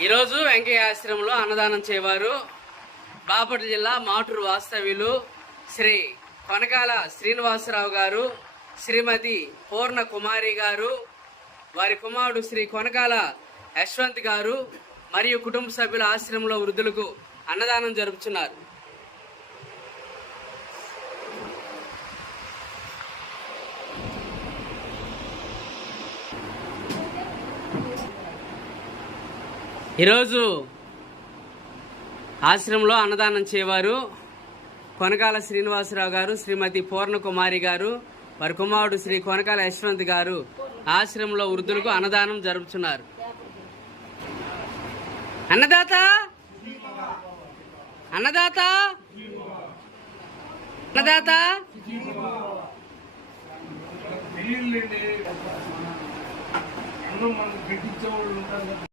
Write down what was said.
ఈరోజు వెంకయ్య ఆశ్రమంలో అన్నదానం చేయవారు బాపట్ల జిల్లా మాటూరు వాస్తవ్యులు శ్రీ కొనకాల శ్రీనివాసరావు గారు, శ్రీమతి పూర్ణ కుమారి గారు, వారి కుమారుడు శ్రీ కొనకాల యశ్వంత్ గారు మరియు కుటుంబ సభ్యుల ఆశ్రమంలో వృద్ధులకు అన్నదానం జరుపుతున్నారు. ఈరోజు ఆశ్రమంలో అన్నదానం చేయవారు కొనకాల శ్రీనివాసరావు గారు, శ్రీమతి పూర్ణ కుమారి గారు, వారి కుమారుడు శ్రీ కొనకాల యశ్వంత్ గారు ఆశ్రమంలో వృద్ధులకు అన్నదానం జరుపుతున్నారు. అన్నదాత అన్నదాత అన్నదాత